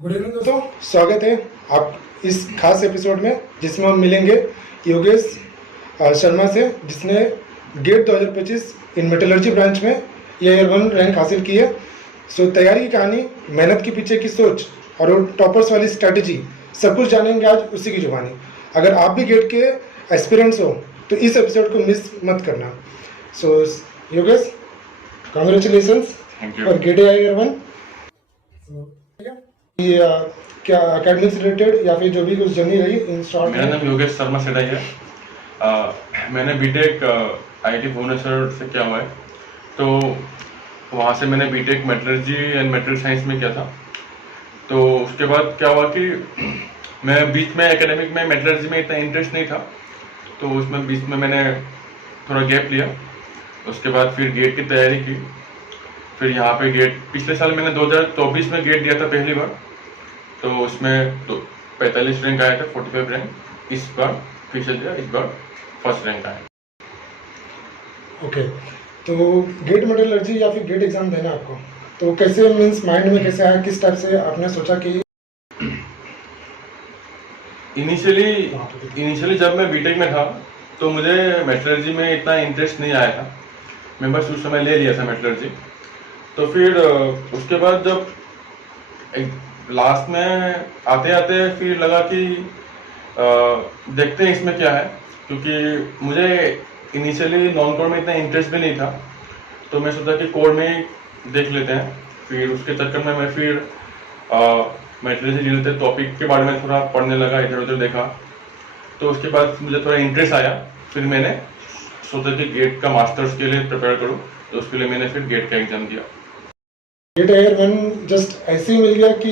Good evening दोस्तों, स्वागत है आप इस खास एपिसोड में जिसमें हम मिलेंगे योगेश शर्मा से, जिसने गेट 2025 इन मेटलर्जी ब्रांच में ईयर 1 रैंक हासिल की है। सो तैयारी की कहानी, मेहनत के पीछे की सोच और वो टॉपर्स वाली स्ट्रैटेजी सब कुछ जानेंगे आज उसी की जुबानी। अगर आप भी गेट के एस्पिरेंट्स हो तो इस एपिसोड को मिस मत करना। So Yogesh, congratulations for get year 1। क्या एकेडमिक्स रिलेटेड या फिर जो भी कुछ जर्नी रही इन शॉर्ट। मेरा नाम योगेश शर्मा सेठाई है। मैंने बीटेक आईआईटी भुवनेश्वर से किया हुआ है। तो वहाँ से मैंने B Tech metallurgy and material science में किया था। तो उसके बाद क्या हुआ कि मैं बीच में एकेडमिक में मेटलर्जी में इतना इंटरेस्ट नहीं था, तो उसमें बीच में मैंने थोड़ा गैप लिया। उसके बाद फिर गेट की तैयारी की। फिर यहाँ पे गेट पिछले साल मैंने 2024 में गेट दिया था पहली बार, तो उसमें तो 45 रैंक आया था, 45 रैंक। इस बार फिर से दिया, इस बार फर्स्ट रैंक आया। ओके, तो गेट मेटलर्जी या फिर गेट एग्जाम देना आपको तो कैसे मीन्स माइंड में कैसे आया, किस टाइप से आपने सोचा कि इनिशियली जब मैं बीटेक में था तो मुझे मेटलर्जी में इतना इंटरेस्ट नहीं आया था। मैं बस उस समय ले लिया था मेटलर्जी। तो फिर उसके बाद जब लास्ट में आते आते फिर लगा कि देखते हैं इसमें क्या है, क्योंकि मुझे इनिशियली नॉन कोर में इतना इंटरेस्ट भी नहीं था। तो मैं सोचा कि कोर में ही देख लेते हैं। फिर उसके चक्कर में मैं फिर मेटलर्जी रिलेटेड टॉपिक के बारे में थोड़ा पढ़ने लगा, इधर उधर देखा। तो उसके बाद मुझे थोड़ा इंटरेस्ट आया। फिर मैंने सोचा कि गेट का मास्टर्स के लिए प्रिपेयर करूँ, तो उसके लिए मैंने फिर गेट का एग्ज़ाम दिया। गेट ईयर 1 जस्ट ऐसे ही मिल गया कि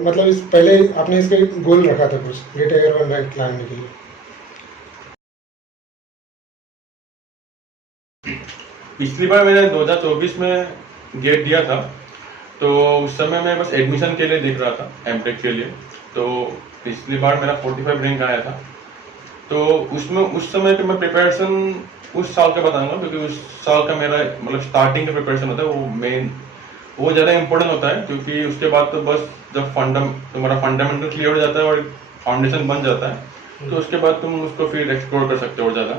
मतलब इस पहले आपने इस पे गोल रखा था कुछ गेट ईयर 1 रैंक लाने के लिए? पिछली बार मैंने 2024 में गेट दिया था, तो उस समय मैं बस एडमिशन के लिए देख रहा था, एमटेक के लिए। तो पिछली बार मेरा 45 रैंक आया था। तो उसमें उस समय का मैं प्रिपरेशन उस साल का बताऊंगा, क्योंकि उस साल का मेरा मतलब स्टार्टिंग का प्रिपरेशन होता है, वो ज़्यादा इंपॉर्टेंट होता है। क्योंकि उसके बाद तो बस जब तुम्हारा फंडामेंटल क्लियर हो जाता है और फाउंडेशन बन जाता है, तो उसके बाद तुम उसको फिर एक्सप्लोर कर सकते हो और ज़्यादा।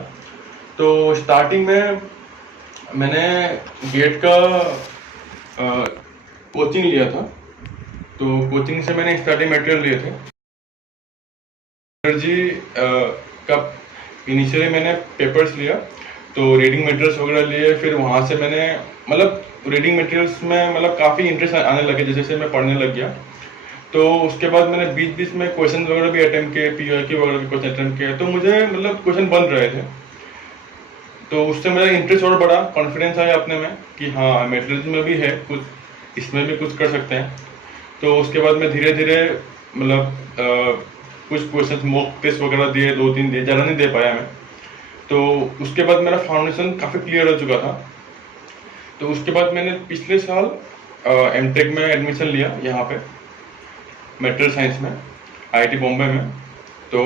तो स्टार्टिंग में मैंने गेट का कोचिंग लिया था। तो कोचिंग से मैंने स्टडी मटेरियल लिए थे। एनर्जी का इनिशियली मैंने पेपर्स लिया, तो रीडिंग मटेरियल्स वगैरह लिए। फिर वहाँ से मैंने मतलब रीडिंग मटेरियल्स में मतलब काफ़ी इंटरेस्ट आने लगे, जैसे जैसे मैं पढ़ने लग गया। तो उसके बाद मैंने बीच बीच में क्वेश्चन वगैरह भी अटेम्प्ट किए, पीओक्यू वगैरह भी क्वेश्चन अटेम्प्ट किए। तो मुझे मतलब क्वेश्चन बन रहे थे, तो उससे मेरा इंटरेस्ट और बढ़ा, कॉन्फिडेंस आया अपने में कि हाँ मेटलर्जी में भी है कुछ, इसमें भी कुछ कर सकते हैं। तो उसके बाद मैं धीरे धीरे मतलब कुछ क्वेश्चन मॉक टेस्ट वगैरह दिए, 2-3 दिए, ज़्यादा नहीं दे पाया मैं। तो उसके बाद मेरा फाउंडेशन काफ़ी क्लियर हो चुका था। तो उसके बाद मैंने पिछले साल एमटेक में एडमिशन लिया यहाँ पे मेटेरियल साइंस में, आईआईटी बॉम्बे में। तो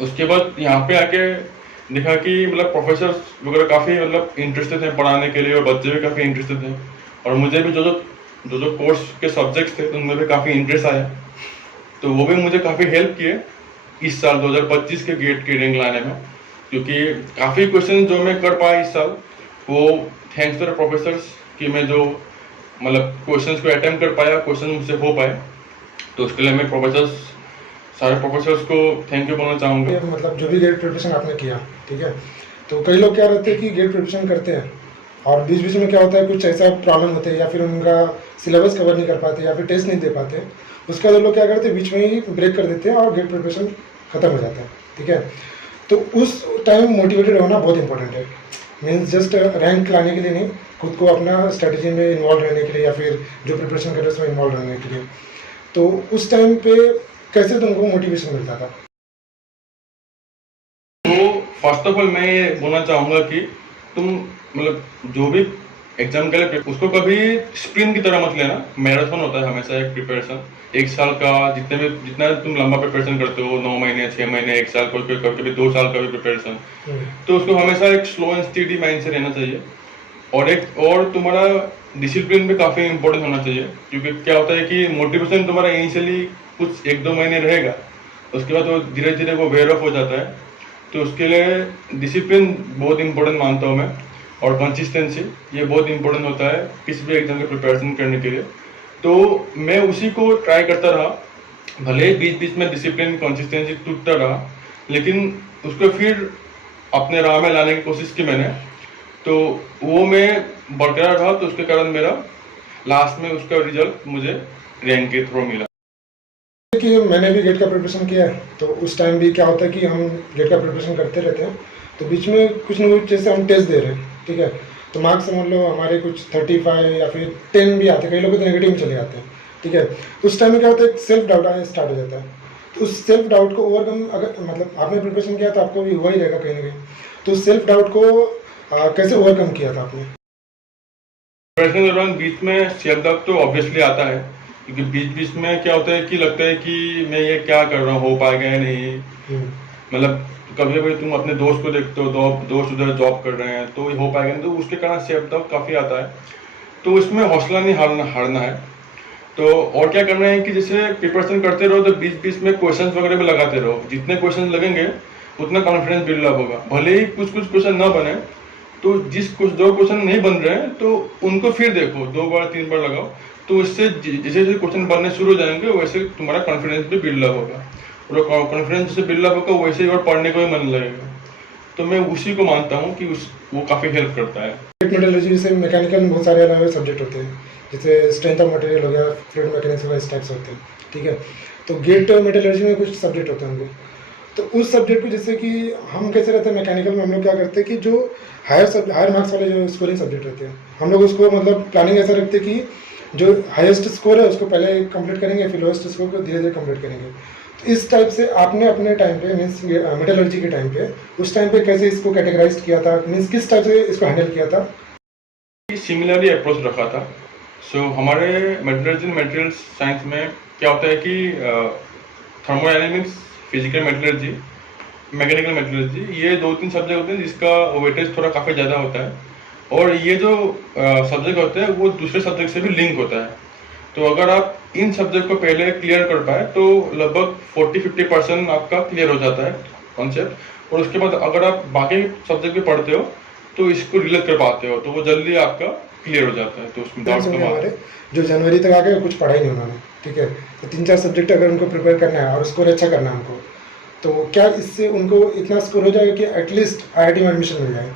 उसके बाद यहाँ पे आके देखा कि मतलब प्रोफेसर वगैरह काफ़ी मतलब इंटरेस्टेड थे पढ़ाने के लिए, और बच्चे भी काफ़ी इंटरेस्टेड थे। और मुझे भी जो कोर्स के सब्जेक्ट्स थे उनमें भी काफ़ी इंटरेस्ट आया। तो वो भी मुझे काफ़ी हेल्प किए इस साल 2025 के गेट की रैंक लाने में, क्योंकि काफ़ी क्वेश्चन जो मैं कर पाया इस साल, वो थैंक्स टू द प्रोफेसर्स कि मैं जो मतलब क्वेश्चंस को अटेम्प्ट कर पाया, क्वेश्चन मुझसे हो पाए। तो उसके लिए मैं सारे प्रोफेसर्स को थैंक यू बोलना चाहूँगा। मतलब जो भी गेट प्रिपरेशन आपने किया, ठीक है, तो कई लोग क्या रहते हैं कि गेट प्रिपरेशन करते हैं और बीच बीच में क्या होता है कुछ ऐसा प्रॉब्लम होते हैं, या फिर उनका सिलेबस कवर नहीं कर पाते, या फिर टेस्ट नहीं दे पाते। उसके बाद लोग क्या करते हैं, बीच में ही ब्रेक कर देते हैं और गेट प्रिपरेशन खत्म हो जाता है, ठीक है। तो उस टाइम मोटिवेटेड होना बहुत इंपॉर्टेंट है। मीन्स जस्ट रैंक लाने के लिए नहीं, खुद को अपना स्ट्रेटजी में इन्वॉल्व रहने के लिए, या फिर जो प्रिपरेशन कर रहे हैं उसमें इन्वॉल्व रहने के लिए। तो उस टाइम पे कैसे तुमको मोटिवेशन मिलता था? तो फर्स्ट ऑफ ऑल मैं ये बोलना चाहूँगा कि तुम मतलब जो भी एग्जाम के लिए उसको कभी स्प्रिंट की तरह मत लेना। मैराथन होता है हमेशा एक प्रिपरेशन, एक साल का जितना तुम लंबा प्रिपरेशन करते हो, 9 महीने 6 महीने 1 साल, कभी 2 साल का भी प्रिपरेशन। तो उसको हमेशा एक स्लो एंड स्टेडी माइंड से रहना चाहिए। और तुम्हारा डिसिप्लिन भी काफ़ी इंपॉर्टेंट होना चाहिए, क्योंकि क्या होता है कि मोटिवेशन तुम्हारा इनिशियली कुछ 1-2 महीने रहेगा, उसके बाद वो धीरे धीरे वो वेयर ऑफ हो जाता है। तो उसके लिए डिसिप्लिन बहुत इंपॉर्टेंट मानता हूँ मैं, और कंसिस्टेंसी ये बहुत इंपॉर्टेंट होता है किसी भी एग्जाम की प्रिपरेशन करने के लिए। तो मैं उसी को ट्राई करता रहा, भले ही बीच बीच में डिसिप्लिन कंसिस्टेंसी टूटता रहा, लेकिन उसको फिर अपने राह में लाने की कोशिश की मैंने। तो वो मैं बरकरार रहा, तो उसके कारण मेरा लास्ट में उसका रिजल्ट मुझे रैंक के थ्रू मिला। कि मैंने भी गेट का प्रिपरेशन किया है, तो उस टाइम भी क्या होता है कि हम गेट का प्रिपरेशन करते रहते हैं, तो बीच में कुछ ना कुछ जैसे हम टेस्ट दे रहे हैं, ठीक है, तो मार्क्स समझ लो हमारे कुछ 35 या फिर 10 भी आते हैं, कई लोगों तो नेगेटिव में चले जाते हैं, ठीक है। तो उस टाइम में क्या होता है, एक सेल्फ डाउट आना स्टार्ट हो जाता है। तो उस सेल्फ डाउट को ओवरकम, अगर मतलब आपने प्रिपरेशन किया तो आपको भी हुआ ही रहेगा कहीं ना कहीं, तो उस सेल्फ डाउट को कैसे ओवरकम किया था आपने? प्रिपरेशन के दौरान बीच में सेल्फ डाउट तो ऑब्वियसली आता है, क्योंकि बीच बीच में क्या होता है कि लगता है कि मैं ये क्या कर रहा हूँ, हो पाएगा या नहीं। मतलब कभी कभी तुम अपने दोस्त को देखते हो, दोस्त उधर जॉब कर रहे हैं, तो ये हो पाएगा नहीं, तो उसके कारण सेल्फ डाउट काफ़ी आता है। तो उसमें हौसला नहीं हारना है। तो और क्या करना है कि जैसे प्रिपरेशन करते रहो, तो बीच बीच में क्वेश्चंस वगैरह भी लगाते रहो, जितने क्वेश्चन लगेंगे उतना कॉन्फिडेंस बिल्डअप होगा। भले ही कुछ क्वेश्चन ना बने, तो दो क्वेश्चन नहीं बन रहे हैं तो उनको फिर देखो, 2 बार 3 बार लगाओ, तो इससे जैसे जैसे क्वेश्चन बनने शुरू हो जाएंगे वैसे तुम्हारा कॉन्फिडेंस भी बिल्डअप होगा, और कॉन्फिडेंस जैसे बिल्डअप होगा वैसे ही और पढ़ने को भी मन लगेगा। तो मैं उसी को मानता हूँ कि वो काफ़ी हेल्प करता है। मेटलर्जी जैसे मैकेनिकल में बहुत सारे अलग अलग सब्जेक्ट होते हैं, जैसे स्ट्रेंथ ऑफ मटेरियल हो गया, फ्लूइड मैकेनिक्स हो गया, इस टाइप से होते हैं, ठीक है। तो गेट मेटलर्जी में कुछ सब्जेक्ट होते होंगे, तो उस सब्जेक्ट को जैसे कि हम कैसे रहते हैं मैकेनिकल में, हम लोग क्या करते हैं कि जो हायर मार्क्स वाले जो स्कोरिंग सब्जेक्ट रहते हैं, हम लोग उसको मतलब प्लानिंग ऐसा रखते हैं कि जो हाईएस्ट स्कोर है उसको पहले कंप्लीट करेंगे, फिर लोएस्ट स्कोर को धीरे धीरे कंप्लीट करेंगे। तो इस टाइप से आपने अपने टाइम पे मीन्स मेटलर्जी के टाइम पे, उस टाइम पे कैसे इसको कैटेगराइज किया था, मीन्स किस टाइप से इसको हैंडल किया था? सिमिलरली अप्रोच रखा था। हमारे मेटलर्जी मटेरियल्स साइंस में क्या होता है कि thermodynamics, physical metallurgy, mechanical metallurgy, ये 2-3 सब्जेक्ट होते हैं जिसका वेटेज थोड़ा काफ़ी ज़्यादा होता है, और ये जो सब्जेक्ट होते हैं वो दूसरे सब्जेक्ट से भी लिंक होता है। तो अगर आप इन सब्जेक्ट को पहले क्लियर कर पाए तो लगभग 40-50% आपका क्लियर हो जाता है कॉन्सेप्ट, और उसके बाद अगर आप बाकी सब्जेक्ट भी पढ़ते हो तो इसको रिलेट कर पाते हो, तो वो जल्दी आपका क्लियर हो जाता है। तो उसमें डाउट कम हमारे जो जनवरी तक आ गए कुछ पढ़ा ही नहीं उन्होंने, ठीक है, तो 3-4 सब्जेक्ट अगर उनको प्रिपेयर करना है और स्कोर अच्छा करना है उनको, तो क्या इससे उनको इतना स्कोर हो जाएगा कि एटलीस्ट IIT में एडमिशन मिल जाए?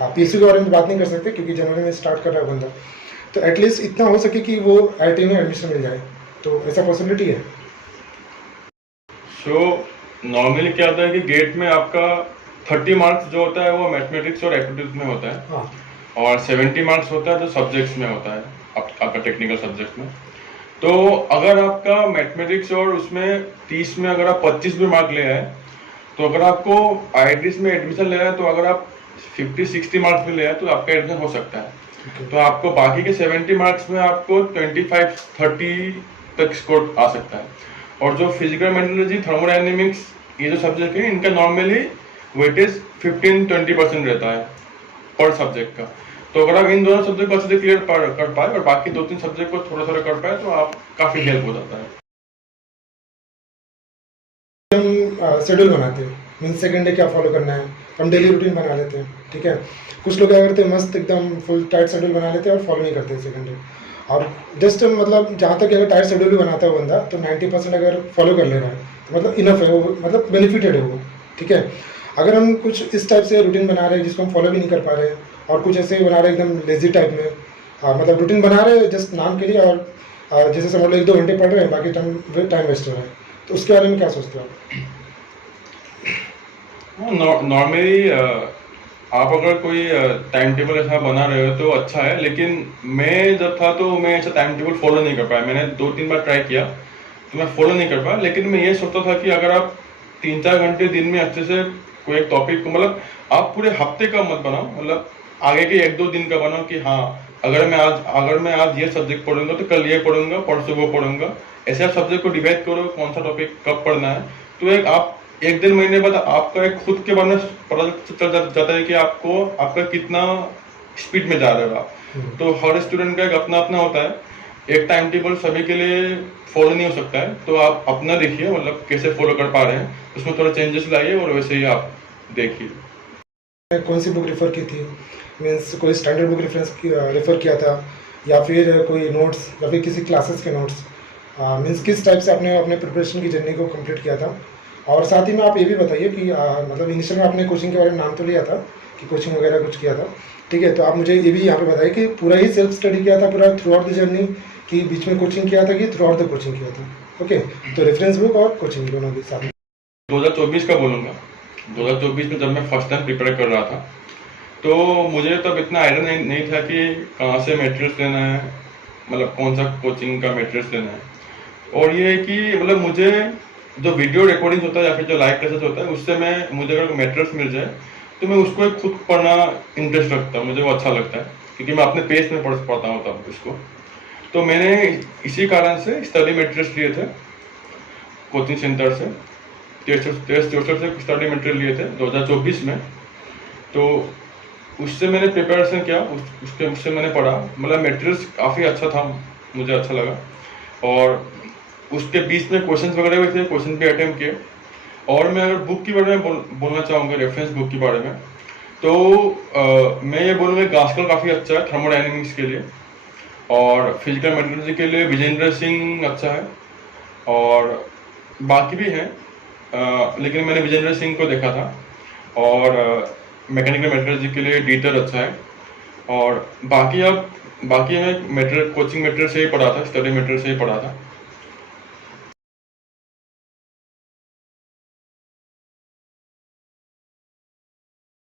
आप PSU के बारे में बात नहीं कर सकते क्योंकि जनवरी में स्टार्ट कर रहा है बंदा, तो एटलीस्ट इतना हो सके कि वो IIT में एडमिशन मिल जाए, तो ऐसा पॉसिबिलिटी है? नॉर्मली क्या होता है कि गेट में आपका 30 मार्क्स जो होता है वो मैथमेटिक्स और एप्टीट्यूड में होता है। हाँ। और 70 मार्क्स होता है जो सब्जेक्ट्स में होता है, आपका टेक्निकल सब्जेक्ट्स में। तो अगर आपका मैथमेटिक्स और उसमें 30 में अगर आप 25 भी मार्क ले आए, तो अगर आपको IITs में एडमिशन ले रहे हैं, तो अगर आप 50-60 मार्क्स भी ले आए तो आपका एडमिशन हो सकता है। तो आपको बाकी के 70 मार्क्स में आपको 25-30 तक स्कोर आ सकता है। और जो फिजिकल मेटलर्जी, थर्मोडायनेमिक्स, ये जो सब्जेक्ट है इनका नॉर्मली वेटेज 15-20% रहता है पर सब्जेक्ट का। तो अगर आप इन दोनों सब्जेक्ट को अच्छे से क्लियर कर पाए और बाकी 2-3 सब्जेक्ट को थोड़ा थोड़ा कर पाए तो आप काफ़ी हेल्प हो जाता है। हम शेड्यूल बनाते हैं, मीन्स सेकंड डे क्या फॉलो करना है, हम डेली रूटीन बना लेते हैं, ठीक है। कुछ लोग क्या करते हैं, मस्त एकदम फुल टाइट शेड्यूल बना लेते हैं और फॉलो नहीं करते हैं सेकंड डे। और जस्ट मतलब जहाँ तक अगर टाइट शेड्यूल भी बनाता है बंदा, तो 90% अगर फॉलो कर ले रहा है तो मतलब इनफ है वो, मतलब बेनिफिटेड है वो, ठीक है। अगर हम कुछ इस टाइप से रूटीन बना रहे हैं जिसको हम फॉलो भी नहीं कर पा रहे हैं, और कुछ ऐसे ही बना रहे हैं एकदम लेजी टाइप में, मतलब रूटीन बना रहे हैं जस्ट नाम के लिए, और जैसे समझ लो 1-2 घंटे पढ़ रहे हैं, बाकी टाइम वेस्ट हो रहा है, तो उसके बारे में क्या सोचते हो आप? नॉर्मली आप अगर कोई टाइम टेबल ऐसा बना रहे हो तो अच्छा है, लेकिन मैं जब था तो मैं ऐसा टाइम टेबल फॉलो नहीं कर पाया। मैंने 2-3 बार ट्राई किया तो मैं फॉलो नहीं कर पाया, लेकिन मैं ये सोचता था कि अगर आप 3-4 घंटे दिन में अच्छे से कोई एक टॉपिक को, मतलब आप पूरे हफ्ते का मत बनाओ, मतलब आगे के 1-2 दिन का बनाओ कि हाँ अगर मैं आज ये सब्जेक्ट पढ़ूंगा तो कल ये पढ़ूंगा, परसों वो पढ़ूंगा। ऐसे आप सब्जेक्ट को डिवाइड करो कौन सा टॉपिक कब पढ़ना है, तो आप 1-1.5 महीने बाद आपका एक खुद के बारे में पता चल जाता है कि आपका कितना स्पीड में जा रहे हो आप। तो हर स्टूडेंट का एक अपना अपना होता है, एक टाइम टेबल सभी के लिए फॉलो नहीं हो सकता है। तो आप अपना देखिए, मतलब कैसे फॉलो कर पा रहे हैं, उसमें थोड़ा चेंजेस लाइए और वैसे ही आप देखिए। कौन सी बुक रेफ़र की थी, मीन्स कोई स्टैंडर्ड बुक रेफ़र किया था या फिर कोई नोट्स या फिर किसी क्लासेस के नोट्स, मीन्स किस टाइप से आपने अपने प्रिपरेशन की जर्नी को कंप्लीट किया था। और साथ ही में आप ये भी बताइए कि मतलब इनिशियल में आपने कोचिंग के बारे में नाम तो लिया था कि कोचिंग वगैरह कुछ किया था, ठीक है। तो आप मुझे ये भी यहाँ पे बताइए कि पूरा ही सेल्फ स्टडी किया था पूरा थ्रू आउट द जर्नी, कि बीच में कोचिंग किया था कि थ्रू आउट द कोचिंग किया था। ओके, तो रेफरेंस बुक और कोचिंग दोनों के साथ। 2024 का बोलूँगा। 2024 में जब मैं फर्स्ट टाइम प्रिपेयर कर रहा था, तो मुझे तब इतना आइडिया नहीं था कि कहाँ से मटेरियल्स लेना है, मतलब कौन सा कोचिंग का मटेरियल्स लेना है। और ये है कि मतलब मुझे जो वीडियो रिकॉर्डिंग होता है या फिर जो लाइव क्लासेस होता है, उससे मुझे अगर मटेरियल्स मिल जाए तो मैं उसको एक खुद पढ़ना इंटरेस्ट रखता हूँ, मुझे वो अच्छा लगता है, क्योंकि मैं अपने पेस में पढ़ता हूँ तब उसको। तो मैंने इसी कारण से स्टडी मटेरियल्स लिए थे कोचिंग सेंटर से, टेस्ट से स्टडी मटेरियल लिए थे 2024 में। तो उससे मैंने प्रिपरेशन किया, उससे मैंने पढ़ा, मतलब मटेरियल्स काफ़ी अच्छा था, मुझे अच्छा लगा। और उसके बीच में क्वेश्चंस वगैरह भी थे, क्वेश्चन भी अटेम्प्ट किए। और मैं अगर बुक के बारे में बोलना चाहूँगा, रेफरेंस बुक के बारे में, तो मैं ये बोलूँगा गास्कल काफ़ी अच्छा है थर्मोडायनेमिक्स के लिए, और फिजिकल मेट्रोलॉजी के लिए विजेंद्र सिंह अच्छा है, और बाकी भी हैं, लेकिन मैंने विजेंद्र सिंह को देखा था। और मैकेनिकल मेट्रोलॉजी के लिए डीटर अच्छा है। और बाकी मैं कोचिंग मटेरियल से ही पढ़ा था, स्टडी मटेरियल से ही पढ़ा था।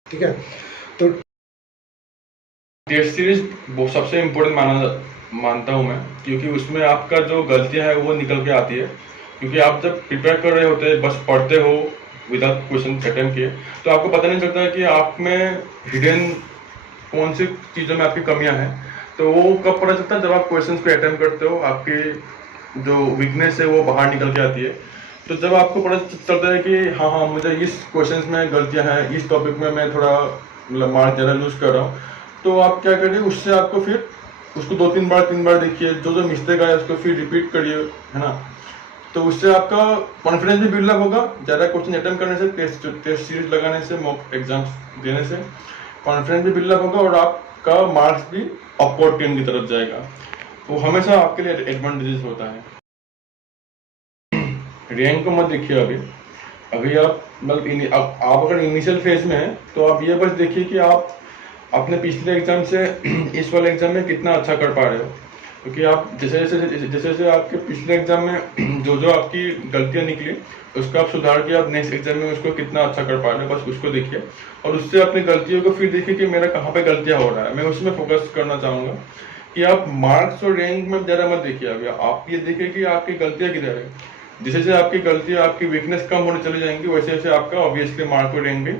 ठीक है, तो टेस्ट सीरीज वो सबसे इम्पोर्टेंट मानता हूँ मैं, क्योंकि उसमें आपका जो गलतियाँ है वो निकल के आती है। क्योंकि आप जब प्रिपेयर कर रहे होते हैं, बस पढ़ते हो विदाउट क्वेश्चन अटेम्प्ट किए, तो आपको पता नहीं चलता है कि आप में हिडन कौन सी चीज़ों में आपकी कमियां हैं। तो वो कब पता चलता है, जब आप क्वेश्चंस को अटेम्प्ट करते हो, आपकी जो वीकनेस है वो बाहर निकल के आती है। तो जब आपको पता चलता है कि हाँ मुझे इस क्वेश्चंस में गलतियां हैं, इस टॉपिक में मैं थोड़ा मतलब मार्क ज़्यादा लूज कर रहा हूँ, तो आप क्या करिए, उससे आपको फिर उसको 2-3 बार 3 बार देखिए, जो मिस्टेक आया उसको फिर रिपीट करिए, है ना। तो उससे आपका कॉन्फिडेंस भी बिल्डअप होगा। ज़्यादा क्वेश्चन अटेम्प्ट करने से, टेस्ट सीरीज लगाने से, मॉक एग्जाम्स देने से कॉन्फिडेंस भी बिल्डअप होगा, और आपका मार्क्स भी अपवर्ड ट्रेंड की तरफ जाएगा। तो हमेशा आपके लिए एडवांटेजेस होता है। रैंक को मत देखिए अभी आप मतलब आप अगर इनिशियल फेज में हैं, तो आप ये बस देखिए कि आप अपने पिछले एग्जाम से इस वाले एग्जाम में कितना अच्छा कर पा रहे हो। क्योंकि आप जैसे आपके पिछले एग्जाम में जो आपकी गलतियां निकली, उसको आप सुधार के आप नेक्स्ट एग्जाम में उसको कितना अच्छा कर पा रहे हो, बस उसको देखिए। और उससे अपनी गलतियों को फिर देखिए कि मेरा कहाँ पे गलतियां हो रहा है, मैं उसमें फोकस करना चाहूँगा। कि आप मार्क्स और रैंक में ज़्यादा मत देखिए, अभी आप ये देखिए कि आपकी गलतियाँ किधर है। जैसे आपकी गलतियाँ, आपकी वीकनेस कम होने चली जाएंगी, वैसे वैसे आपका ऑब्वियसली मार्क और रैंक भी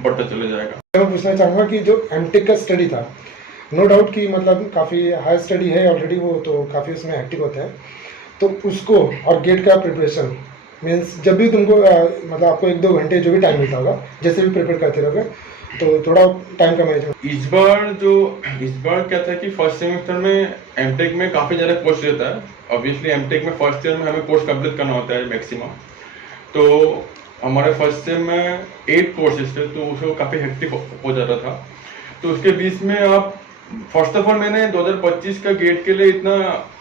बढ़ता चला जाएगा। मैं पूछना चाहूँगा कि जो एमटेक का स्टडी था, नो डाउट कि मतलब काफ़ी हाई स्टडी है ऑलरेडी, वो तो काफ़ी उसमें एक्टिव होता है, तो उसको और गेट का प्रिपरेशन मीन्स जब भी तुमको मतलब आपको 1-2 घंटे जो भी टाइम मिलता होगा, जैसे भी प्रिपेयर करते रहोगे, तो थोड़ा टाइम का मैनेजमेंट। इस बार क्या था कि फर्स्ट सेमेस्टर में एमटेक में काफ़ी ज़्यादा कोर्स रहता है। ऑब्वियसली एमटेक में फर्स्ट ईयर में हमें कोर्स कंप्लीट करना होता है मैक्सिमम। तो हमारे फर्स्ट सेम में 8 कोर्सेज थे, तो उसको काफ़ी हेक्टिक हो जाता था। तो उसके बीच में आप फर्स्ट ऑफ ऑल मैंने 2025 का गेट के लिए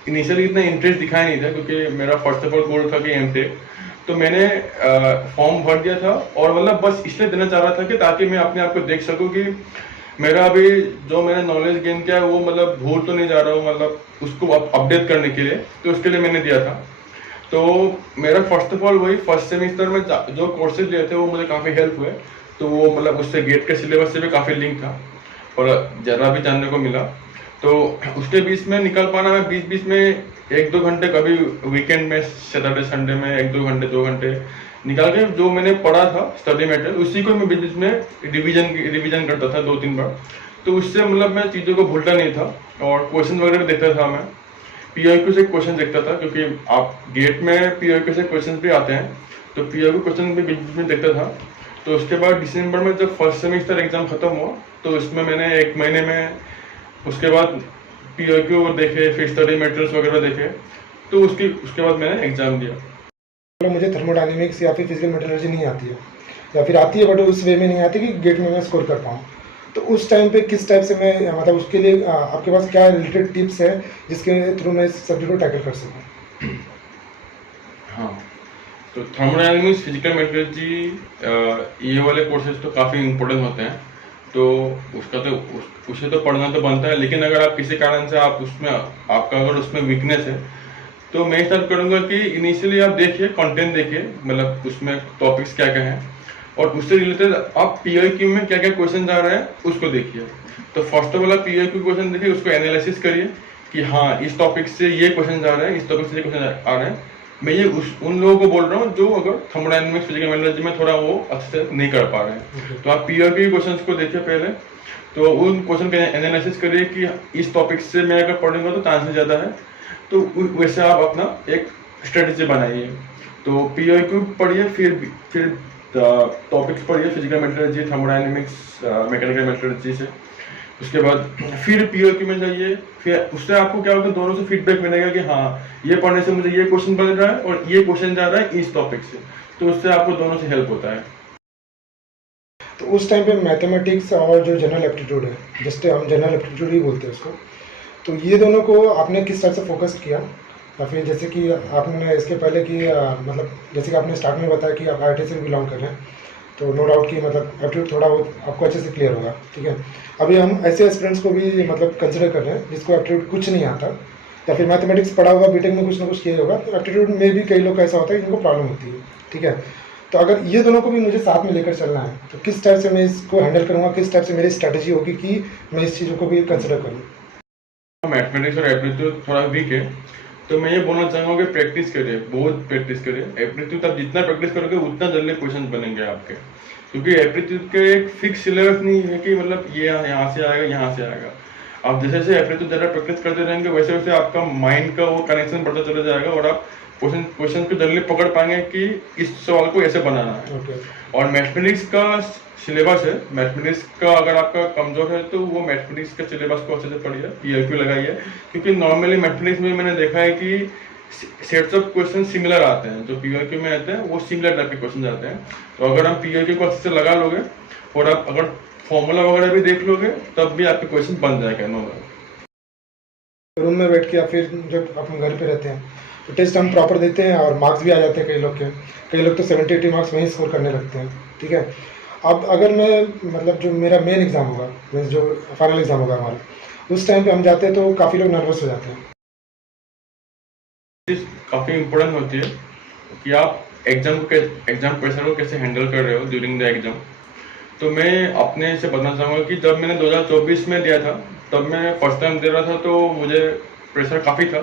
इनिशियली इतना इंटरेस्ट दिखाया नहीं था, क्योंकि मेरा फर्स्ट ऑफ ऑल गोल था कि एमटेक। तो मैंने फॉर्म भर दिया था, और मतलब बस इसलिए देना चाह रहा था कि ताकि मैं अपने आप को देख सकूं कि मेरा अभी जो मैंने नॉलेज गेन किया है वो मतलब भूल तो नहीं जा रहा हूँ, मतलब उसको अपडेट करने के लिए। तो उसके लिए मैंने दिया था। तो मेरा फर्स्ट ऑफ ऑल वही फर्स्ट सेमेस्टर में जो कोर्सेज लिए थे वो मुझे काफ़ी हेल्प हुए। तो वो मतलब उससे गेट के सिलेबस से भी काफ़ी लिंक था, और ज़रा भी जानने को मिला। तो उसके बीच में निकल पाना, मैं बीच में 1-2 घंटे, कभी वीकेंड में सैटरडे संडे में 1-2 घंटे 2 घंटे निकाल के जो मैंने पढ़ा था स्टडी मटेरियल, उसी को मैं बीच में रिवीजन करता था 2-3 बार। तो उससे मतलब मैं चीज़ों को भूलता नहीं था, और क्वेश्चन वगैरह देखता था मैं, पीआईक्यू से क्वेश्चन देखता था, क्योंकि आप गेट में पीआईक्यू से क्वेश्चन भी आते हैं, तो पीआईक्यू क्वेश्चन भी बीच में देखता था। तो उसके बाद दिसंबर में जब फर्स्ट सेमेस्टर एग्ज़ाम ख़त्म हुआ तो इसमें मैंने 1 महीने में उसके बाद PIQ देखे, फिर स्टडी मटेरियल्स वगैरह देखे, तो उसके बाद मैंने एग्ज़ाम दिया। मतलब मुझे थर्मोडायनेमिक्स या फिर फिजिकल मेट्रोलॉजी नहीं आती है, या फिर आती है बट उस वे में नहीं आती कि गेट में मैं स्कोर कर पाऊँ। तो उस टाइम पे किस टाइप से मैं मतलब उसके लिए आपके पास क्या रिलेटेड टिप्स है जिसके थ्रू मैं इस सब्जेक्ट को टैकल कर सकूँ? हाँ, तो थर्मोडायनेमिक्स, फिजिकल मेट्रोलॉजी ये वाले कोर्सेज तो काफ़ी इम्पोर्टेंट होते हैं, तो उसे तो पढ़ना तो बनता है, लेकिन अगर आप किसी कारण से आपका अगर उसमें वीकनेस है, तो मैं स्टार्ट करूँगा कि इनिशियली आप देखिए, कंटेंट देखिए, मतलब उसमें टॉपिक्स क्या क्या हैं, और उससे रिलेटेड आप PIQ में क्या क्या क्वेश्चन आ रहे हैं उसको देखिए। तो फर्स्ट ऑफ ऑल आप PIQ क्वेश्चन देखिए, उसको एनालिसिस करिए कि हाँ, इस टॉपिक से ये क्वेश्चन आ रहे हैं, इस टॉपिक से ये क्वेश्चन आ रहे हैं। मैं ये उन लोगों को बोल रहा हूँ जो अगर थर्मोडायनेमिक्स, फिजिकल मेट्रोलॉजी में थोड़ा वो अच्छे से नहीं कर पा रहे हैं। तो आप PIQ क्वेश्चन को देखिए पहले, तो उन क्वेश्चन का एनालिसिस करिए कि इस टॉपिक से मैं अगर पढ़ूंगा तो चांसेस ज़्यादा है, तो वैसे आप अपना एक स्ट्रेटेजी बनाइए। तो PIQ पढ़िए, फिर टॉपिक्स पढ़िए, physical metrology, thermodynamics, mechanical metrology से। उसके बाद फिर PIQ में जाइए, फिर उससे आपको क्या होगा, दोनों से फीडबैक मिलेगा कि हाँ, ये पढ़ने से मुझे ये क्वेश्चन बन रहा है और ये क्वेश्चन जा रहा है इस टॉपिक से, तो उससे आपको दोनों से हेल्प होता है। तो उस टाइम पे मैथमेटिक्स और जो जनरल एप्टीट्यूड है, जैसे हम जनरल एप्टीट्यूड ही बोलते हैं उसको, तो ये दोनों को आपने किस टाइप से फोकस किया? या फिर जैसे कि आपने इसके पहले कि मतलब जैसे कि आपने स्टार्ट में बताया कि आप IIT से बिलोंग कर रहे हैं, तो नो डाउट कि मतलब एप्टीट्यूड थोड़ा बहुत आपको अच्छे से क्लियर होगा, ठीक है। अभी हम ऐसे एस्पिरेंट्स को भी मतलब कंसिडर कर रहे हैं जिसको एप्टीट्यूड कुछ नहीं आता, या फिर मैथमेटिक्स पढ़ा होगा, बीटेक में कुछ ना कुछ किया होगा, तो एप्टीट्यूड में भी कई लोग ऐसा होता है जिनको प्रॉब्लम होती है, ठीक है। तो अगर ये दोनों को भी मुझे साथ में लेकर चलना है तो किस टाइप से मैं इसको हैंडल करूँगा, किस टाइप से मेरी स्ट्रैटेजी होगी कि मैं इस चीज़ों को भी कंसिडर करूँ? मैथमेटिक्स और एप्टीट्यूड थोड़ा वीक है, तो मैं ये बोलना चाहूँगा कि प्रैक्टिस करिए, बहुत प्रैक्टिस करिए। एप्टीट्यूड आप जितना प्रैक्टिस करोगे उतना जल्दी क्वेश्चन बनेंगे आपके, क्योंकि एप्टीट्यूड के एक फिक्स सिलेबस नहीं है कि मतलब ये यहाँ से आएगा, यहाँ से आएगा। आप जैसे जैसे एप्टीट्यूड ज़्यादा प्रैक्टिस करते रहेंगे वैसे वैसे आपका माइंड का वो कनेक्शन बढ़ता चला जाएगा और आप क्वेश्चन को जल्दी पकड़ पाएंगे कि इस सवाल को ऐसे बनाना है। और मैथमेटिक्स का सिलेबस है, मैथमेटिक्स का अगर आपका कमजोर है तो वो मैथमेटिक्स के सिलेबस को अच्छे से पढ़िए, PIQ लगाइए, क्योंकि नॉर्मली मैथमेटिक्स में मैंने देखा है कि सेट्स ऑफ क्वेश्चन सिमिलर आते हैं, जो PIQ में आते हैं वो सिमिलर टाइप के क्वेश्चन आते हैं। तो अगर हम PIQ को अच्छे से लगा लोगे और आप अगर फॉर्मूला वगैरह भी देख लोगे तब भी आपके क्वेश्चन बन जाएगा नॉर्मल। रूम में बैठ के या फिर जब अपन घर पे रहते हैं तो टेस्ट हम प्रॉपर देते हैं और मार्क्स भी आ जाते हैं कई लोग तो 70-80 मार्क्स वहीं स्कोर करने लगते हैं, ठीक है। अब अगर मैं मतलब जो मेरा मेन एग्ज़ाम होगा, मीन्स जो फाइनल एग्ज़ाम होगा हमारा, उस टाइम पे हम जाते हैं तो काफ़ी लोग नर्वस हो जाते हैं। चीज़ काफ़ी इम्पोर्टेंट होती है कि आप एग्जाम प्रेशर को कैसे हैंडल कर रहे हो ड्यूरिंग द एग्जाम। तो मैं अपने से बताना चाहूँगा कि जब मैंने 2024 में दिया था, तब मैं फर्स्ट टाइम दे रहा था, तो मुझे प्रेशर काफ़ी था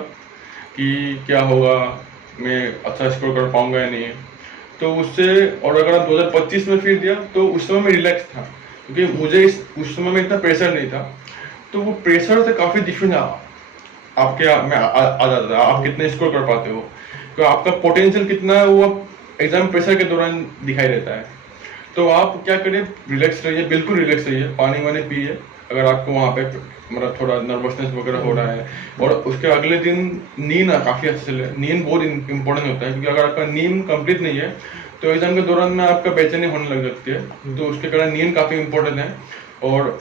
कि क्या होगा, मैं अच्छा स्कोर कर पाऊँगा या नहीं। तो उससे, और अगर आप 2025 में फिर दिया तो उस समय मैं रिलैक्स था, क्योंकि मुझे उस समय में इतना प्रेशर नहीं था, तो वो प्रेशर से काफ़ी डिफरेंट आपके में आ जाता है। आप कितने स्कोर कर पाते हो, तो आपका पोटेंशियल कितना है वो एग्जाम प्रेशर के दौरान दिखाई देता है। तो आप क्या करें, रिलैक्स रहिए, बिल्कुल रिलैक्स रहिए, पानी वानी पिए अगर आपको वहाँ पे मतलब थोड़ा नर्वसनेस वगैरह हो रहा है। और उसके अगले दिन नींद काफ़ी अच्छे से ले, नींद बहुत इंपॉर्टेंट होता है, क्योंकि अगर आपका नींद कंप्लीट नहीं है तो एग्जाम के दौरान में आपका बेचैनी होने लग जाती है, तो उसके कारण नींद काफ़ी इंपॉर्टेंट है। और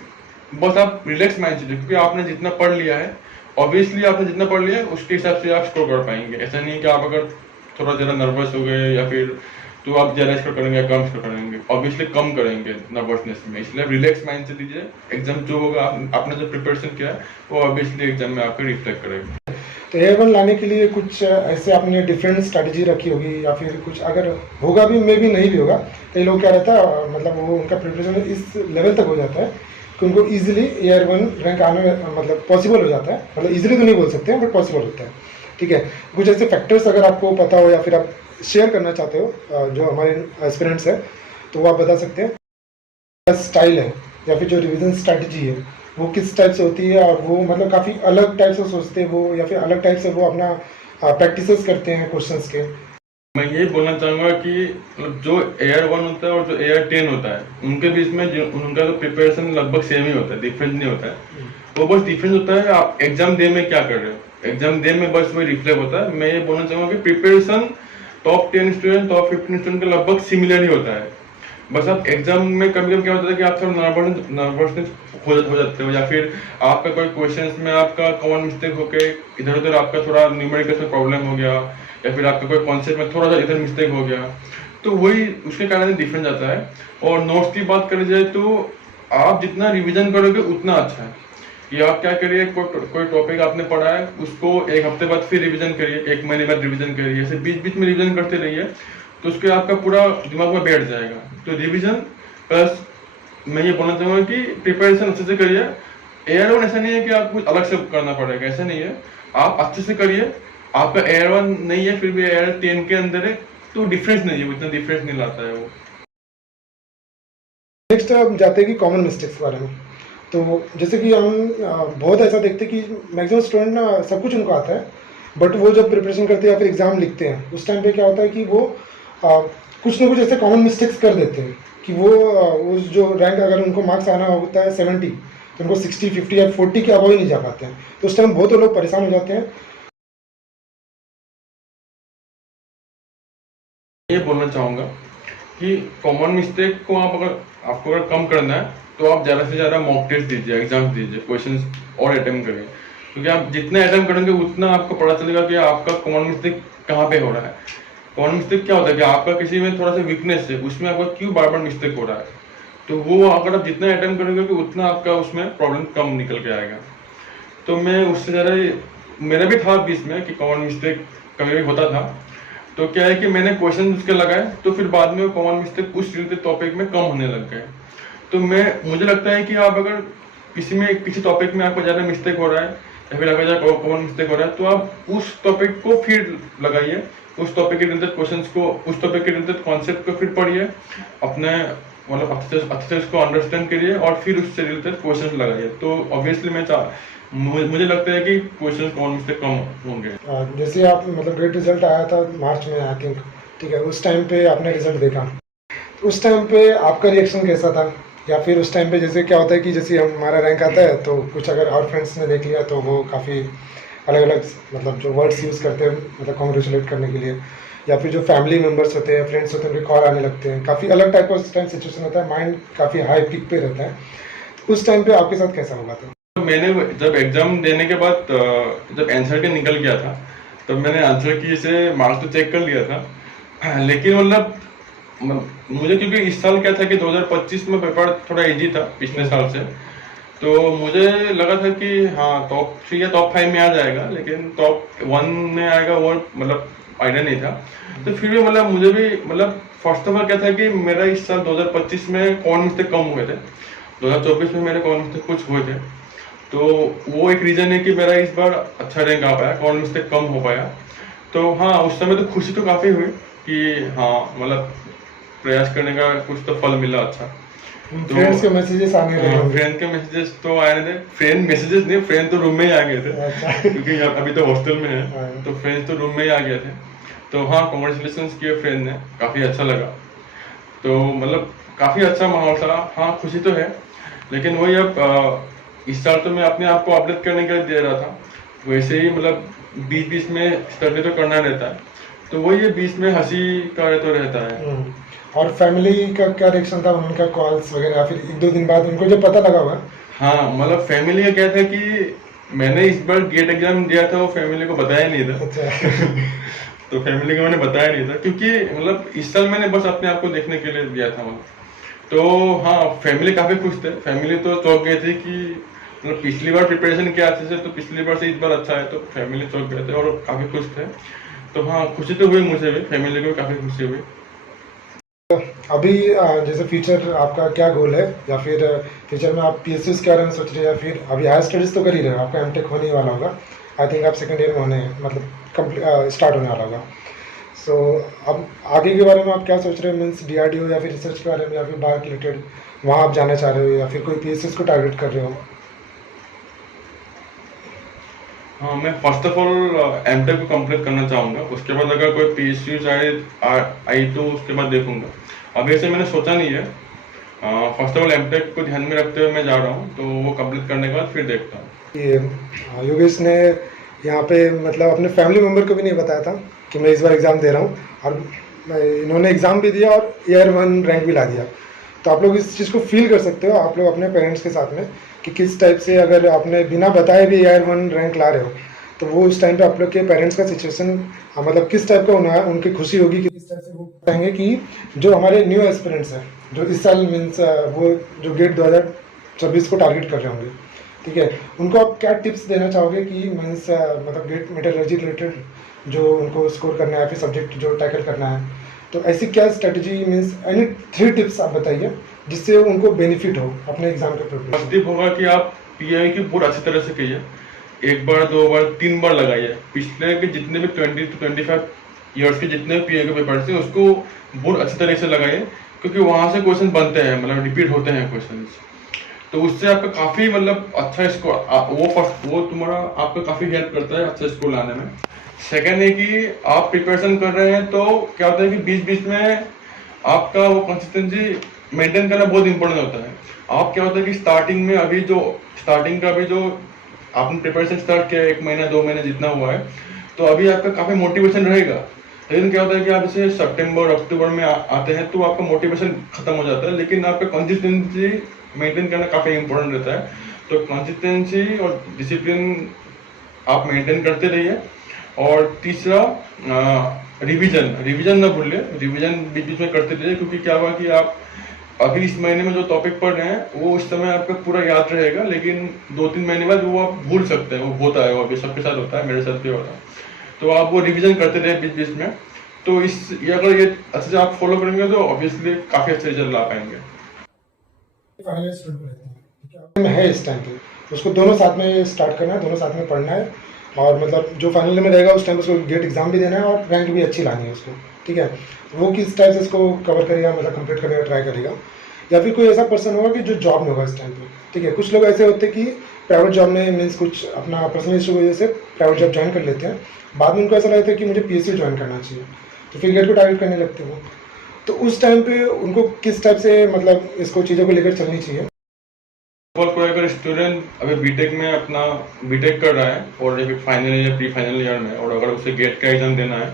बस आप रिलैक्स माइंड से, क्योंकि आपने जितना पढ़ लिया है, ऑब्वियसली आपने जितना पढ़ लिया है उसके हिसाब से आप स्कोर कर पाएंगे। ऐसा नहीं कि आप अगर थोड़ा ज़्यादा नर्वस हो गए या फिर तो आप ज़्यादा स्कोर करेंगे या कम स्कोर करेंगे, ऑब्वियसली कम करेंगे नर्वसनेस में। इसलिए रिलैक्स माइंड से दीजिए, एग्जाम जो होगा आपने जो प्रिपरेशन किया है वो ऑब्वियसली एग्जाम में आपको रिफ्लेक्ट करेगा। तो A1 लाने के लिए कुछ ऐसे आपने डिफरेंट स्ट्रैटेजी रखी होगी, या फिर कुछ अगर होगा भी, मे भी नहीं भी होगा। कई लोग क्या रहता है मतलब वो उनका प्रिपरेशन इस लेवल तक हो जाता है कि उनको ईजिली A1 रैंक आने मतलब पॉसिबल हो जाता है, मतलब ईजिली तो नहीं बोल सकते हैं बट पॉसिबल होता है, ठीक है। कुछ ऐसे फैक्टर्स अगर आपको पता हो या फिर आप शेयर करना चाहते हो जो हमारे एस्पिरेंट्स हैं, तो वो आप बता सकते हैं। स्टाइल है या फिर जो रिवीजन स्ट्रैटेजी है वो किस टाइप से होती है, और वो मतलब काफ़ी अलग टाइप से सोचते हैं वो, या फिर अलग टाइप से वो अपना प्रैक्टिसेस करते हैं क्वेश्चंस के। मैं ये बोलना चाहूँगा कि मतलब जो AR1 होता है और जो AR10 होता है, उनके बीच में उनका तो प्रिपरेशन लगभग सेम ही होता है, डिफरेंस नहीं होता है। वो बस डिफरेंस होता है आप एग्जाम डे में क्या कर रहे हो, एग्जाम डे में बस वही रिफ्लेक्ट होता है। मैं ये बोलना चाहूँगा कि preparation top 10 student top 15 student का लगभग सिमिलर ही होता है। बस आप एग्जाम में कभी कभी क्या होता है कि आप थोड़ा नर्वसनेस हो जाते हो, या फिर आपका कोई क्वेश्चंस में आपका कॉमन मिस्टेक होके इधर उधर आपका थोड़ा न्यूमेरिकल में प्रॉब्लम हो गया, या फिर आपका कोई कॉन्सेप्ट में थोड़ा सा इधर मिस्टेक हो गया, तो वही उसके कारण डिफरेंस आता है। और नोट्स की बात करी जाए तो आप जितना रिविजन करोगे उतना अच्छा है। कि आप क्या करिए, कोई टॉपिक आपने पढ़ा है उसको एक हफ्ते बाद फिर रिवीजन करिए, एक महीने बाद रिवीजन करिए, ऐसे बीच बीच में रिवीजन करते रहिए, तो उसके आपका पूरा दिमाग में बैठ जाएगा। तो रिवीजन प्लस मैं ये बोलना चाहूँगा कि प्रिपरेशन अच्छे से करिए। AR1 ऐसा नहीं है कि आपको कुछ अलग से करना पड़ेगा, ऐसा नहीं है, आप अच्छे से करिए। आपका AR1 नहीं है फिर भी AR10 के अंदर है, तो डिफरेंस नहीं है, उतना डिफरेंस नहीं लाता है वो। नेक्स्ट हम जाते हैं कि कॉमन मिस्टेक्स के बारे में। तो जैसे कि हम बहुत ऐसा देखते हैं कि मैक्सिमम स्टूडेंट ना सब कुछ उनको आता है, बट वो जब प्रिपरेशन करते हैं या फिर एग्ज़ाम लिखते हैं उस टाइम पे क्या होता है कि वो कुछ ना कुछ ऐसे कॉमन मिस्टेक्स कर देते हैं कि वो उस जो रैंक अगर उनको मार्क्स आना होता है 70, तो उनको 60, 50 या 40 के अबव ही नहीं जा पाते हैं। तो उस टाइम बहुत लोग परेशान हो जाते हैं। ये बोलना चाहूँगा कि कॉमन मिस्टेक को आपको अगर कम करना है तो आप ज़्यादा से ज़्यादा मॉक टेस्ट दीजिए, एग्जाम्स दीजिए, क्वेश्चंस और अटेम्प्ट करिए। क्योंकि आप जितने अटेम्प्ट करेंगे उतना आपको पता चलेगा कि आपका कॉमन मिस्टेक कहाँ पे हो रहा है। कॉमन मिस्टेक क्या होता है कि आपका किसी में थोड़ा सा वीकनेस है, उसमें आपका क्यों बार बार मिस्टेक हो रहा है, तो वो अगर आप जितना अटेम्प्ट करेंगे कि उतना आपका उसमें प्रॉब्लम कम निकल के आएगा। तो मैं उससे ज़्यादा मेरा भी था बीच में कि कॉमन मिस्टेक कभी भी होता था। तो क्या है कि मैंने क्वेश्चन उसके लगाए, तो फिर बाद में कॉमन मिस्टेक उस रिलेटेड टॉपिक में कम होने लग गए। तो मुझे लगता है कि आप अगर किसी टॉपिक में आपको ज़्यादा मिस्टेक हो रहा है या फिर अगर ज़्यादा कॉमन मिस्टेक हो रहा है, तो आप उस टॉपिक को फिर लगाइए, उस टॉपिक के रिलेटेड क्वेश्चंस को, उस टॉपिक के रिलेटेड कॉन्सेप्ट को फिर पढ़िए, अपने मतलब अच्छे से उसको अंडरस्टैंड करिए और फिर उससे रिलेटेड क्वेश्चंस लगाइए। तो ऑब्वियसली मुझे लगता है कि क्वेश्चन कॉमन मिस्टेक कम होंगे। जैसे आप मतलब ग्रेट रिजल्ट आया था मार्च में आई थिंक, ठीक है, उस टाइम पे आपने रिजल्ट देखा, तो उस टाइम पे आपका रिएक्शन कैसा था? या फिर उस टाइम पे जैसे क्या होता है कि जैसे हमारा रैंक आता है तो कुछ अगर और फ्रेंड्स ने देख लिया तो वो काफ़ी अलग अलग मतलब जो वर्ड्स यूज़ करते हैं मतलब कॉन्ग्रेचुलेट करने के लिए, या फिर जो फैमिली मेम्बर्स होते हैं, फ्रेंड्स होते हैं, उनके कॉल आने लगते हैं, काफ़ी अलग टाइप का उस टाइम सिचुएशन होता है, माइंड काफ़ी हाई पीक पे रहता है। तो उस टाइम पे आपके साथ कैसा हुआ था? मैंने जब एग्जाम देने के बाद जब आंसर के निकल गया था, तब मैंने आंसर की से मार्क्स तो चेक कर लिया था, लेकिन मतलब मुझे क्योंकि इस साल क्या था कि 2025 में पेपर थोड़ा इजी था पिछले साल से, तो मुझे लगा था कि हाँ टॉप 3 या टॉप 5 में आ जाएगा, लेकिन टॉप 1 में आएगा वो मतलब आइडिया नहीं था। तो फिर भी मतलब मुझे भी मतलब फर्स्ट ऑफ ऑल क्या था कि मेरा इस साल 2025 में कॉमन मिस्टेक कम हुए थे, 2024 में मेरे कॉमन मिस्टेक कुछ हुए थे, तो वो एक रीज़न है कि मेरा इस बार अच्छा रैंक आ पाया, कॉमन मिस्टेक कम हो पाया। तो हाँ उस समय तो खुशी तो काफ़ी हुई कि हाँ मतलब प्रयास करने का कुछ तो फल मिला अच्छा। तो फ्रेंड्स के मैसेजेस आने लगे? फ्रेंड के मैसेजेस तो आए थे, फ्रेंड मैसेजेस नहीं, फ्रेंड तो रूम में ही आ गए थे। अच्छा। क्योंकि अभी तो हॉस्टल में है, तो फ्रेंड्स तो रूम में ही आ गए थे। तो हाँ कॉन्ग्रेचुलेशन किए फ्रेंड ने, काफ़ी अच्छा लगा। तो मतलब काफ़ी अच्छा माहौल था, हाँ खुशी तो है, लेकिन वही अब इस साल तो मैं अपने आप को अपडेट करने के लिए दे रहा था, वैसे ही मतलब बीच बीच में स्टडी तो करना रहता है, तो वही ये बीच में हंसी का तो रहता है। और फैमिली का क्या रिएक्शन था, उनका कॉल्स वगैरह, फिर 1-2 दिन बाद उनको जब पता लगा हुआ? हाँ मतलब फैमिली का क्या था कि मैंने इस बार गेट एग्जाम दिया था, वो फैमिली को बताया नहीं था। अच्छा। तो फैमिली को मैंने बताया नहीं था, क्योंकि मतलब इस साल मैंने बस अपने आप को देखने के लिए दिया था मतलब। तो हाँ फैमिली काफ़ी खुश थे, फैमिली तो चौंक गए थे कि मतलब पिछली बार प्रिपरेशन किया अच्छे से, तो पिछली बार से इस बार अच्छा है, तो फैमिली चौंक गए थे और काफ़ी खुश थे। तो हाँ खुशी तो हुई मुझे भी, फैमिली को भी काफ़ी खुशी हुई। अभी जैसे फ्यूचर आपका क्या गोल है, या फिर फ्यूचर में आप PSUs के बारे में सोच रहे हैं, या फिर अभी हायर स्टडीज़ तो कर ही रहे हो, आपका M.Tech होने वाला होगा, आई थिंक आप सेकेंड ईयर में होने मतलब स्टार्ट होने वाला होगा। सो अब आगे के बारे में आप क्या सोच रहे हो, मीन्स DRDO या फिर रिसर्च के बारे में, या फिर बाहर रिलेटेड वहाँ आप जाना चाह रहे हो, या फिर कोई PSUs को टारगेट कर रहे हो? हाँ, मैं फर्स्ट ऑफ ऑल एमटेक को कंप्लीट करना चाहूँगा। उसके बाद अगर कोई पीएसयू आई तो उसके बाद देखूंगा। अभी ऐसे मैंने सोचा नहीं है। फर्स्ट ऑफ ऑल एमटेक को ध्यान में रखते हुए मैं जा रहा हूँ, तो वो कंप्लीट करने के बाद फिर देखता हूँ। ये योगेश ने यहाँ पे मतलब अपने फैमिली मेम्बर को भी नहीं बताया था कि मैं इस बार एग्ज़ाम दे रहा हूँ, और इन्होंने एग्ज़ाम भी दिया और ईयर 1 रैंक भी ला दिया। तो आप लोग इस चीज़ को फील कर सकते हो, आप लोग अपने पेरेंट्स के साथ में, कि किस टाइप से अगर आपने बिना बताए भी ईयर 1 रैंक ला रहे हो, तो वो उस टाइम पे आप लोग के पेरेंट्स का सिचुएशन मतलब किस टाइप का होना, उनकी खुशी होगी कि किस टाइप से वो कहेंगे कि जो हमारे न्यू एस्पिरेंट्स हैं, जो इस साल मीन्स वो जो गेट 2026 को टारगेट कर रहे होंगे, ठीक है, उनको आप क्या टिप्स देना चाहोगे कि मीन्स मतलब गेट मेटलर्जी रिलेटेड जो उनको स्कोर करना है, फिर सब्जेक्ट जो टैकल करना है, तो ऐसी क्या स्ट्रेटजी मीन्स एनी 3 टिप्स आप बताइए जिससे उनको बेनिफिट हो अपने एग्जाम के फर्स्ट प्रिपरेशन। टिप होगा कि आप पीआई की पूरा अच्छी तरह से कीजिए। एक बार, 2 बार, 3 बार लगाइए। पिछले के जितने भी 20 to 25 ईयर्स के जितने भी पीआई के पेपर्स हैं उसको बहुत अच्छी तरह से लगाइए, क्योंकि वहां से क्वेश्चन बनते हैं, मतलब रिपीट होते हैं क्वेश्चन। तो उससे आपका काफी मतलब अच्छा स्कोर वो तुम्हारा आपका काफी हेल्प करता है अच्छा स्कोर लाने में। सेकंड है कि आप प्रिपरेशन कर रहे हैं तो क्या होता है कि बीच बीच में आपका वो कंसिस्टेंसी मेंटेन करना बहुत इंपॉर्टेंट होता है। आप क्या होता है कि स्टार्टिंग का भी जो आपने प्रिपरेशन स्टार्ट किया 1 महीना 2 महीने जितना हुआ है, तो अभी आपका काफी मोटिवेशन रहेगा। लेकिन क्या होता है कि आप जैसे सितंबर अक्टूबर में आते हैं तो आपका मोटिवेशन खत्म हो जाता है, लेकिन आपका कंसिस्टेंसी मेंटेन करना काफी इंपॉर्टेंट रहता है। तो कंसिस्टेंसी और डिसिप्लिन आप मेंटेन करते रहिए। और तीसरा, रिवीजन रिवीजन ना भूलिए, रिवीजन बीच बीच में करते रहिए, क्योंकि क्या हुआ कि आप अभी इस महीने में जो टॉपिक पढ़ रहे हैं वो उस समय आपका पूरा याद रहेगा, लेकिन 2-3 महीने बाद वो आप भूल सकते हैं। वो होता है, वो अभी सबके साथ होता है, मेरे साथ भी होता है। तो आप वो रिवीजन करते रहे बीच बीच में। तो ये अगर ये अच्छे से आप फॉलो करेंगे तो ऑब्वियसली काफी अच्छे रिजल्ट ला पाएंगे। फाइनल स्टूडेंट रहते हैं, ठीक है इस टाइम पे उसको दोनों साथ में स्टार्ट करना है, दोनों साथ में पढ़ना है, और मतलब जो फाइनल में रहेगा उस टाइम उसको गेट एग्जाम भी देना है और रैंक भी अच्छी लानी है उसको, ठीक है। तो वो किस टाइप से इसको कवर करेगा, मतलब कंप्लीट करने का ट्राई करेगा, या फिर कोई ऐसा पर्सन होगा कि जो जॉब में होगा इस टाइम पे, ठीक है। कुछ लोग ऐसे होते हैं कि प्राइवेट जॉब में मीन्स कुछ अपना पर्सनल इशू की वजह से प्राइवेट जॉब ज्वाइन कर लेते हैं, बाद में उनको ऐसा लगता है कि मुझे पीएसयू ज्वाइन करना चाहिए, तो फिर गेट को टारगेट करने लगते हैं वो। तो उस टाइम पे उनको किस टाइप से मतलब इसको चीज़ों को लेकर चलनी चाहिए। और कोई अगर स्टूडेंट अभी बीटेक में अपना बीटेक कर रहा है और एक फाइनल या प्री फाइनल ईयर में, और अगर उसे गेट का एग्जाम देना है,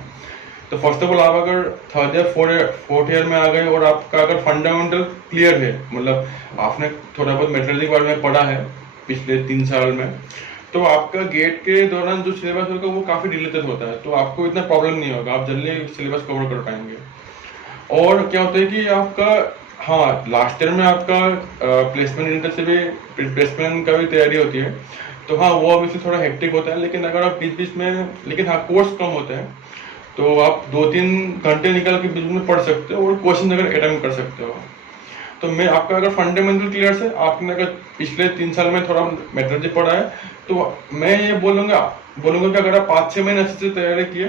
तो फर्स्ट ऑफ ऑल आप अगर थर्ड या फोर्थ ईयर में आ गए और आपका अगर फंडामेंटल क्लियर है, मतलब आपने थोड़ा बहुत मेट्रोलॉजी के बारे में पढ़ा है पिछले 3 साल में, तो आपका गेट के दौरान जो सिलेबस होगा वो काफी रिलेटेड होता है, तो आपको इतना प्रॉब्लम नहीं होगा, आप जल्दी सिलेबस कवर कर पाएंगे। और क्या होता है कि आपका, हाँ, लास्ट ईयर में आपका प्लेसमेंट इंटर से भी प्लेसमेंट का भी तैयारी होती है, तो हाँ वो अभी से थोड़ा हेक्टिक होता है, लेकिन अगर आप बीच बीच में, लेकिन हाँ कोर्स कम होते हैं, तो आप 2-3 घंटे निकाल के बीच में पढ़ सकते हो और क्वेश्चन अगर अटेम्प्ट कर सकते हो। तो मैं आपका अगर फंडामेंटल क्लियर है, आपने अगर पिछले 3 साल में थोड़ा मेट्रोलॉजी पढ़ा है, तो मैं ये बोलूंगा कि अगर आप 5-6 महीने अच्छे से तैयारी किए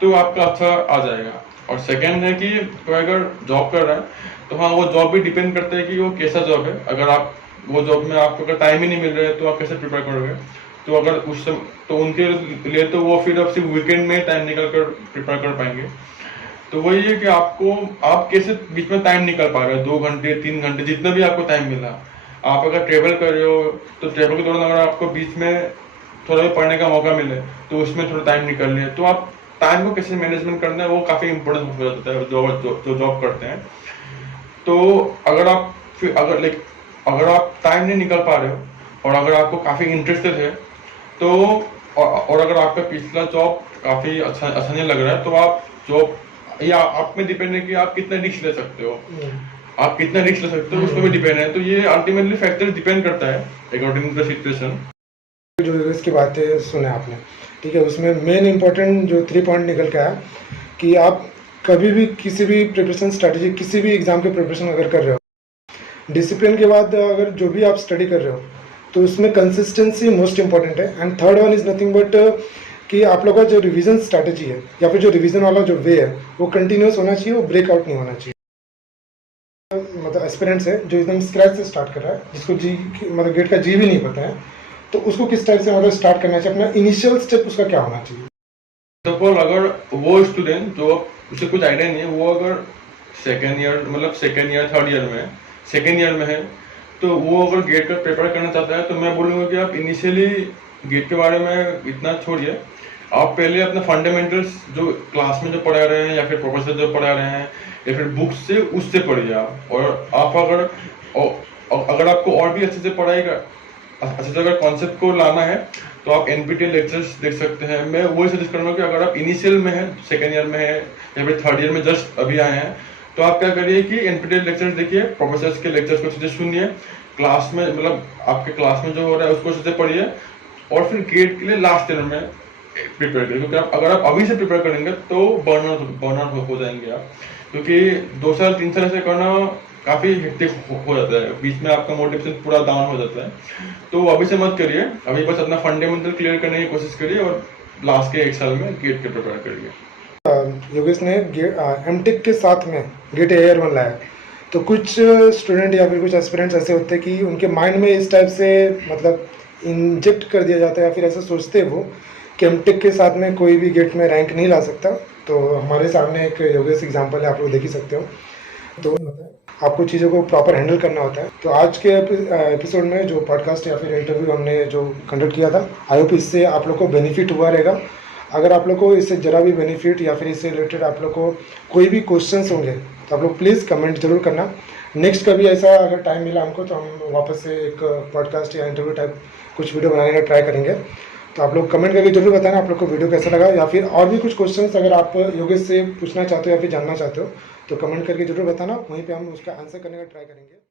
तो आपका अच्छा आ जाएगा। और सेकंड है कि कोई अगर जॉब कर रहा है, तो हाँ वो जॉब भी डिपेंड करता है कि वो कैसा जॉब है। अगर आप वो जॉब में आपको अगर टाइम ही नहीं मिल रहा है तो आप कैसे प्रिपेयर करोगे। तो अगर उस समय, तो उनके लिए तो वो फिर अब सिर्फ वीकेंड में टाइम निकल कर प्रिपेयर कर पाएंगे। तो वही है कि आप कैसे बीच में टाइम निकाल पा रहे हो, 2 घंटे 3 घंटे जितना भी आपको टाइम मिला। आप अगर ट्रेवल कर रहे हो तो ट्रेवल के दौरान अगर आपको बीच में थोड़ा भी पढ़ने का मौका मिले तो उसमें थोड़ा टाइम निकाल लिया। तो आप टाइम को कैसे मैनेजमेंट करना है वो काफी इंपॉर्टेंट हो जाता है जो जॉब करते हैं। तो अगर आप फिर अगर आप टाइम नहीं निकाल पा रहे हो और अगर आपको काफी इंटरेस्टेड है, तो और अगर आपका पिछला जॉब काफी अच्छा नहीं लग रहा है, तो आप जॉब, या आप में डिपेंड है कि आप कितना रिस्क ले सकते हो, आप कितना रिस्क ले सकते हो उसमें भी डिपेंड है। तो ये अल्टीमेटली फैक्टर्स डिपेंड करता है अकॉर्डिंग टू द सिचुएशन। जो इसकी बातें सुने आपने, ठीक है, उसमें मेन इंपॉर्टेंट जो 3 पॉइंट निकल के आया कि आप कभी भी किसी भी प्रिपरेशन स्ट्रैटेजी, किसी भी एग्जाम के प्रिपरेशन अगर कर रहे हो, डिसिप्लिन के बाद अगर जो भी आप स्टडी कर रहे हो तो उसमें कंसिस्टेंसी मोस्ट इंपॉर्टेंट है। And third one is nothing but कि आप लोग का जो रिवीजन स्ट्रैटेजी है या फिर जो रिवीजन वाला जो वे है वो कंटिन्यूस होना चाहिए, वो ब्रेकआउट नहीं होना चाहिए। मतलब एस्पिरेंट्स है जो एकदम स्क्रैच से स्टार्ट कर रहा है, जिसको जी मतलब गेट का जी भी नहीं पता है, तो उसको किस टाइप से मतलब स्टार्ट करना चाहिए, अपना इनिशियल स्टेप उसका क्या होना चाहिए? सपोज अगर वो स्टूडेंट जो उसे कुछ आइडिया नहीं है, वो अगर सेकेंड ईयर थर्ड ईयर में सेकेंड ईयर में है, तो वो अगर गेट का पेपर करना चाहता है, तो मैं बोलूँगा कि आप इनिशियली गेट के बारे में इतना छोड़िए। आप पहले अपना फंडामेंटल्स जो क्लास में जो पढ़ा रहे हैं या फिर प्रोफेसर जो पढ़ा रहे हैं या फिर बुक्स से उससे पढ़िए आप। और आप अगर आपको और भी अच्छे से पढ़ाई का अच्छे से अगर कॉन्सेप्ट को लाना है, तो आप एनपीटीएल लेक्चर्स देख सकते हैं। मैं वही सजेस्ट करूँगा कि अगर आप इनिशियल में हैं, सेकेंड ईयर में है या फिर थर्ड ईयर में जस्ट अभी आए हैं, तो आप क्या करिए कि एनपीटीएल लेक्चर्स देखिए, प्रोफेसर्स के लेक्चर्स को अच्छे से सुनिए, क्लास में आपके क्लास में जो हो रहा है उसको अच्छे से पढ़िए, और फिर गेट के लिए लास्ट ईयर में प्रिपेयर करिए। क्योंकि अगर आप अभी से प्रिपेयर करेंगे तो बर्नआउट हो जाएंगे आप, क्योंकि 2 साल 3 साल ऐसे करना काफ़ी हेक्टिक हो जाता है, बीच में आपका मोटिवेशन पूरा डाउन हो जाता है। तो अभी से मत करिए, अभी बस अपना फंडामेंटल क्लियर करने की कोशिश करिए और लास्ट के 1 साल में गेट के प्रिपेयर करिए। योगेश ने एमटेक के साथ में गेट AR1 लाया, तो कुछ स्टूडेंट या फिर कुछ एस्पिरेंट्स ऐसे होते हैं कि उनके माइंड में इस टाइप से मतलब इंजेक्ट कर दिया जाता है या फिर ऐसा सोचते हैं वो कि एमटेक के साथ में कोई भी गेट में रैंक नहीं ला सकता। तो हमारे सामने एक योगेश एग्जाम्पल है, आप लोग देख ही सकते हो। तो आपको चीज़ों को प्रॉपर हैंडल करना होता है। तो आज के एपिसोड में जो पॉडकास्ट या फिर इंटरव्यू हमने जो कंडक्ट किया था, आई होप इससे आप लोग को बेनिफिट हुआ रहेगा। अगर आप लोग को इससे ज़रा भी बेनिफिट या फिर इससे रिलेटेड आप लोग को कोई भी क्वेश्चंस होंगे, तो आप लोग प्लीज़ कमेंट जरूर करना। नेक्स्ट कभी ऐसा अगर टाइम मिला हमको, तो हम वापस से एक पॉडकास्ट या इंटरव्यू टाइप कुछ वीडियो बनाने का ट्राई करेंगे। तो आप लोग कमेंट करके जरूर बताना आप लोग को वीडियो कैसा लगा, या फिर और भी कुछ क्वेश्चंस अगर आप योगेश से पूछना चाहते हो या फिर जानना चाहते हो, तो कमेंट करके जरूर बताना, वहीं पे हम उसका आंसर करने का ट्राई करेंगे।